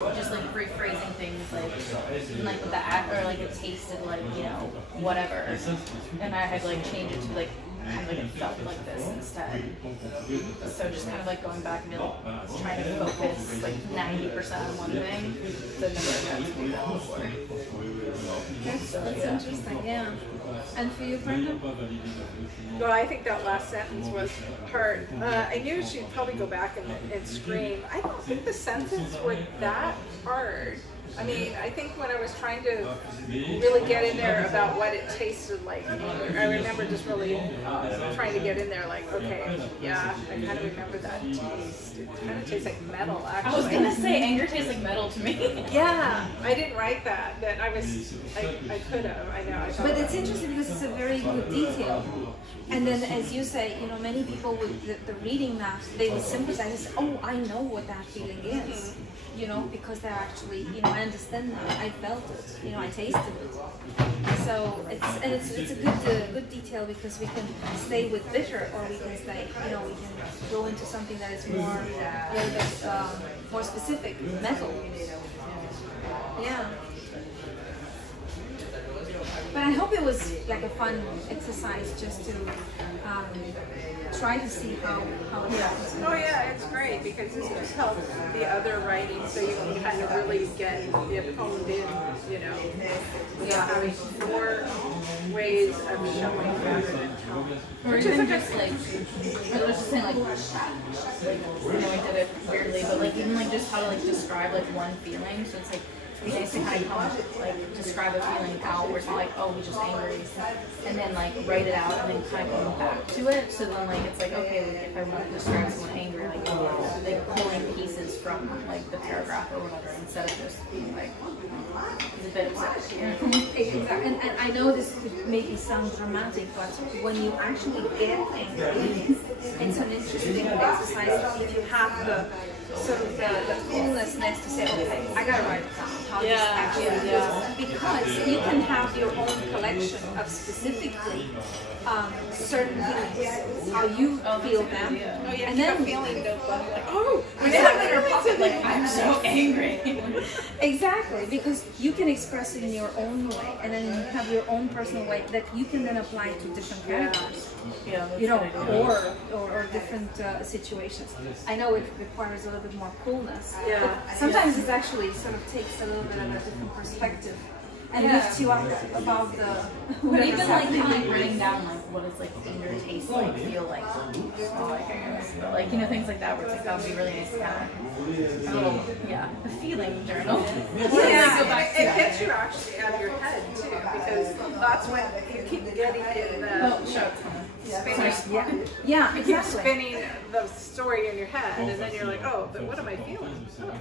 just like rephrasing things like with the act, or like it tasted like, you know, whatever, and I had like changed it to like kind of like it felt like this instead. So just kind of like going back and like trying to focus like 90% on one thing, so never had to do that before. That's interesting, yeah. And for you, Brenda? Well, I think that last sentence was hard. I knew she'd probably go back and scream. I don't think the sentences were that hard. I mean, I think when I was trying to really get in there about what it tasted like, I remember just really trying to get in there like, okay, yeah, I kind of remember that taste. It kind of tastes like metal, actually. I was going to say anger tastes like metal to me. Yeah, I didn't write that, but I could have, I know. But it's interesting because it's a very good detail. And then, as you say, you know, many people with the reading that, they will sympathize and say, oh, I know what that feeling is. You know, because they're actually, you know, I understand that, I felt it, you know, I tasted it. So it's a good detail, because we can stay with bitter, or we can stay, you know, we can go into something that is more, a little bit more specific, metal. Yeah. But I hope it was like a fun exercise just to try to see how it happens. Oh yeah, it's great, because this just helps the other writing, so you can kind of really get it honed in, you know. Having more ways of showing rather than telling. Or even just like, I was just saying like, I know I did it weirdly, but like even like just how to like describe like one feeling. So it's like, it'd be nice to kind of like describe a feeling out, where it's not like, oh, we're just angry, and then like write it out and then kind of come back to it. So then like it's like, okay, like if I want to describe someone angry, like pulling pieces from like the paragraph or whatever, instead of just being like, it's a bit upset. Exactly. And I know this could maybe sound dramatic, but when you actually get angry, it's an interesting exercise if you have the sort of the coolness to say, okay, I gotta write it down. How this actually feels. Because you can have your own collection of specifically certain feelings, how you feel them. Oh yeah, and then feeling like, oh, when they have in your pocket, like, I'm so angry. Exactly, because you can express it in your own way, and then you have your own personal way that you can then apply to different characters, you know, or different situations. I know it requires a little bit more coolness, but sometimes it actually sort of takes a little bit of a different perspective and lifts you up above the even like kind of writing down like what does like anger taste like, feel like, but like, you know, things like that, where it's like that would be really nice to kind of a little a feeling journal. It gets you actually out of your head too, because that's when you keep getting in the spinning. Yeah, you keep spinning the story in your head, and then you're like, oh, but what am I feeling? Oh.